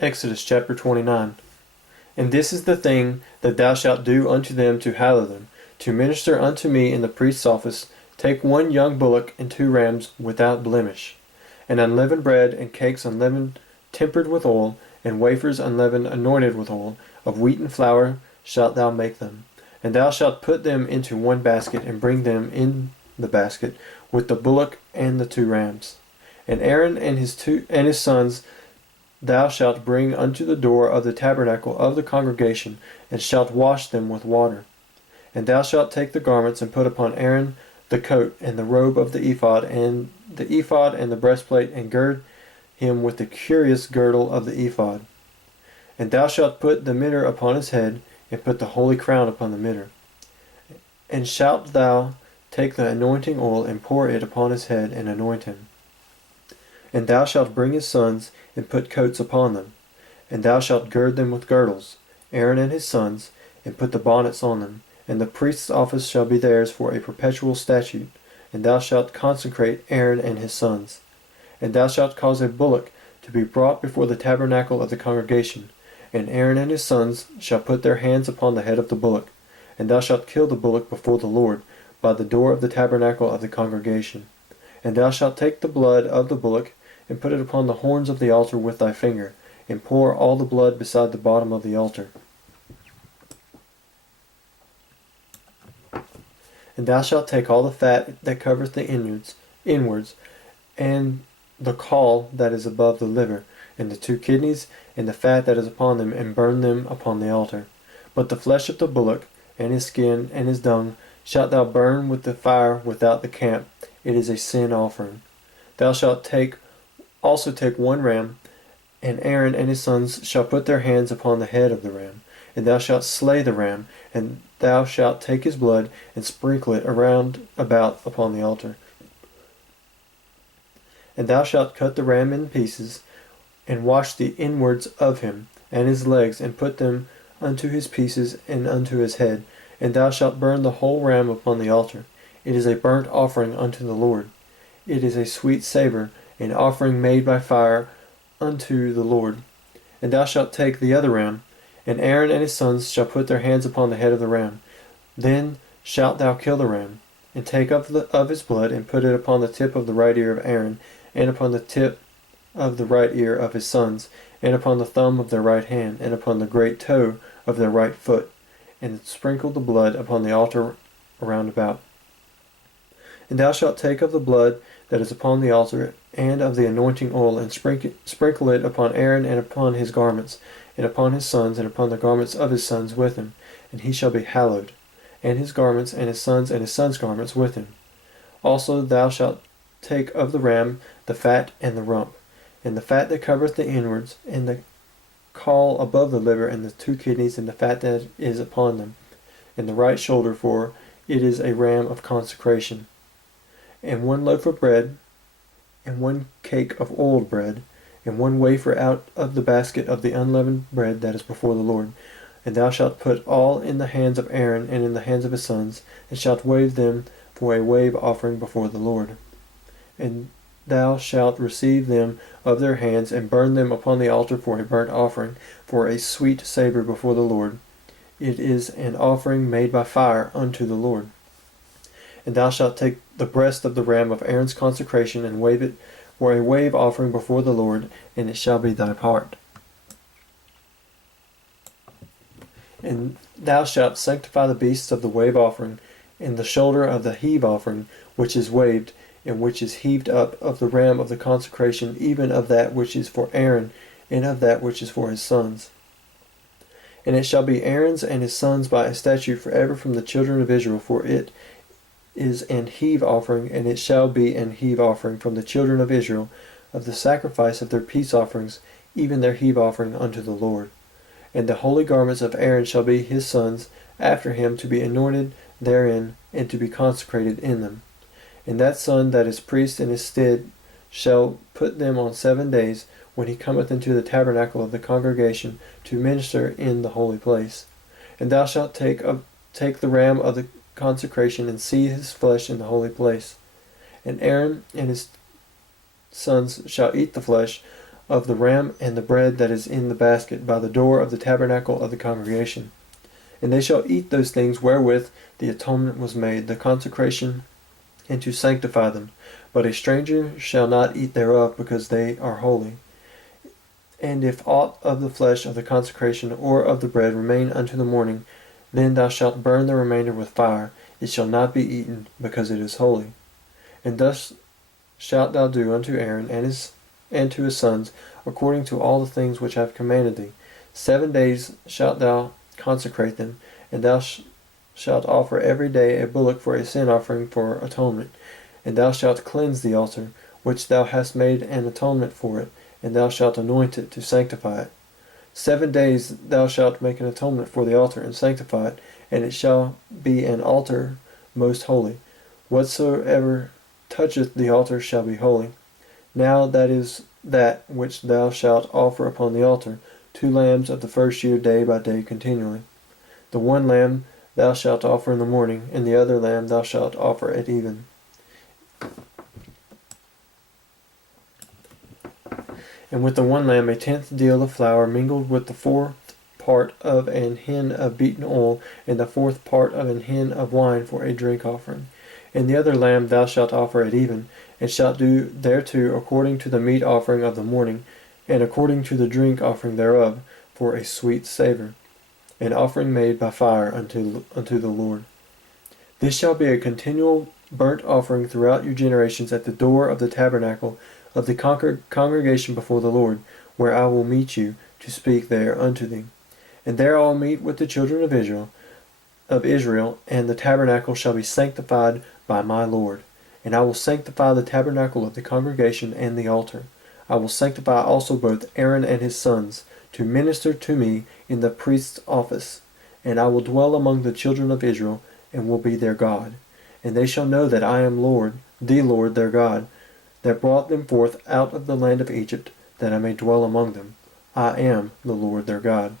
Exodus chapter 29. And this is the thing that thou shalt do unto them to hallow them, to minister unto me in the priest's office. Take 1 young bullock and 2 rams without blemish, and unleavened bread and cakes unleavened tempered with oil, and wafers unleavened anointed with oil, of wheaten flour shalt thou make them. And thou shalt put them into 1 basket, and bring them in the basket with the bullock and the 2 rams. And Aaron and his sons thou shalt bring unto the door of the tabernacle of the congregation, and shalt wash them with water. And thou shalt take the garments, and put upon Aaron the coat, and the robe of the ephod, and the breastplate, and gird him with the curious girdle of the ephod. And thou shalt put the mitre upon his head, and put the holy crown upon the mitre. And shalt thou take the anointing oil, and pour it upon his head, and anoint him. And thou shalt bring his sons, and put coats upon them. And thou shalt gird them with girdles, Aaron and his sons, and put the bonnets on them. And the priest's office shall be theirs for a perpetual statute. And thou shalt consecrate Aaron and his sons. And thou shalt cause a bullock to be brought before the tabernacle of the congregation. And Aaron and his sons shall put their hands upon the head of the bullock. And thou shalt kill the bullock before the Lord, by the door of the tabernacle of the congregation. And thou shalt take the blood of the bullock, and put it upon the horns of the altar with thy finger, and pour all the blood beside the bottom of the altar. And thou shalt take all the fat that covereth the inwards, and the caul that is above the liver, and the 2 kidneys, and the fat that is upon them, and burn them upon the altar. But the flesh of the bullock, and his skin, and his dung, shalt thou burn with the fire without the camp. It is a sin offering. Thou shalt also take 1 ram, and Aaron and his sons shall put their hands upon the head of the ram. And thou shalt slay the ram, and thou shalt take his blood, and sprinkle it around about upon the altar. And thou shalt cut the ram in pieces, and wash the inwards of him, and his legs, and put them unto his pieces, and unto his head. And thou shalt burn the whole ram upon the altar. It is a burnt offering unto the Lord. It is a sweet savour, an offering made by fire unto the Lord. And thou shalt take the other ram, and Aaron and his sons shall put their hands upon the head of the ram. Then shalt thou kill the ram, and take of his blood, and put it upon the tip of the right ear of Aaron, and upon the tip of the right ear of his sons, and upon the thumb of their right hand, and upon the great toe of their right foot, and sprinkle the blood upon the altar around about. And thou shalt take of the blood that is upon the altar, and of the anointing oil, and sprinkle it upon Aaron, and upon his garments, and upon his sons, and upon the garments of his sons with him, and he shall be hallowed, and his garments, and his sons' garments with him. Also thou shalt take of the ram the fat and the rump, and the fat that covereth the inwards, and the caul above the liver, and the 2 kidneys, and the fat that is upon them, and the right shoulder, for it is a ram of consecration. And 1 loaf of bread, and 1 cake of oiled bread, and 1 wafer out of the basket of the unleavened bread that is before the Lord. And thou shalt put all in the hands of Aaron, and in the hands of his sons, and shalt wave them for a wave offering before the Lord. And thou shalt receive them of their hands, and burn them upon the altar for a burnt offering, for a sweet savour before the Lord. It is an offering made by fire unto the Lord. And thou shalt take the breast of the ram of Aaron's consecration, and wave it for a wave offering before the Lord, and it shall be thy part. And thou shalt sanctify the beasts of the wave offering, and the shoulder of the heave offering, which is waved, and which is heaved up, of the ram of the consecration, even of that which is for Aaron, and of that which is for his sons. And it shall be Aaron's and his sons by a statute forever from the children of Israel, for it is an heave offering, and it shall be an heave offering from the children of Israel, of the sacrifice of their peace offerings, even their heave offering unto the Lord. And the holy garments of Aaron shall be his sons after him, to be anointed therein, and to be consecrated in them. And that son that is priest in his stead shall put them on 7 days, when he cometh into the tabernacle of the congregation, to minister in the holy place. And thou shalt take the ram of the consecration, and see his flesh in the holy place. And Aaron and his sons shall eat the flesh of the ram and the bread that is in the basket by the door of the tabernacle of the congregation. And they shall eat those things wherewith the atonement was made, the consecration, and to sanctify them. But a stranger shall not eat thereof, because they are holy. And if aught of the flesh of the consecration or of the bread remain unto the morning, then thou shalt burn the remainder with fire. It shall not be eaten, because it is holy. And thus shalt thou do unto Aaron and to his sons, according to all the things which I have commanded thee. 7 days shalt thou consecrate them, and thou shalt offer every day a bullock for a sin offering for atonement. And thou shalt cleanse the altar, which thou hast made an atonement for it, and thou shalt anoint it to sanctify it. 7 days thou shalt make an atonement for the altar, and sanctify it, and it shall be an altar most holy. Whatsoever toucheth the altar shall be holy. Now that is that which thou shalt offer upon the altar, 2 lambs of the first year day by day continually. The one lamb thou shalt offer in the morning, and the other lamb thou shalt offer at even. And with the one lamb 1/10 deal of flour mingled with the 4th part of an hin of beaten oil, and the 4th part of an hin of wine for a drink offering. And the other lamb thou shalt offer at even, and shalt do thereto according to the meat offering of the morning, and according to the drink offering thereof, for a sweet savour, an offering made by fire unto the Lord. This shall be a continual burnt offering throughout your generations at the door of the tabernacle of the congregation before the Lord, where I will meet you to speak there unto thee. And there I will meet with the children of Israel, and the tabernacle shall be sanctified by my Lord. And I will sanctify the tabernacle of the congregation and the altar. I will sanctify also both Aaron and his sons, to minister to me in the priest's office. And I will dwell among the children of Israel, and will be their God. And they shall know that I am Lord, the Lord their God, that brought them forth out of the land of Egypt, that I may dwell among them. I am the Lord their God.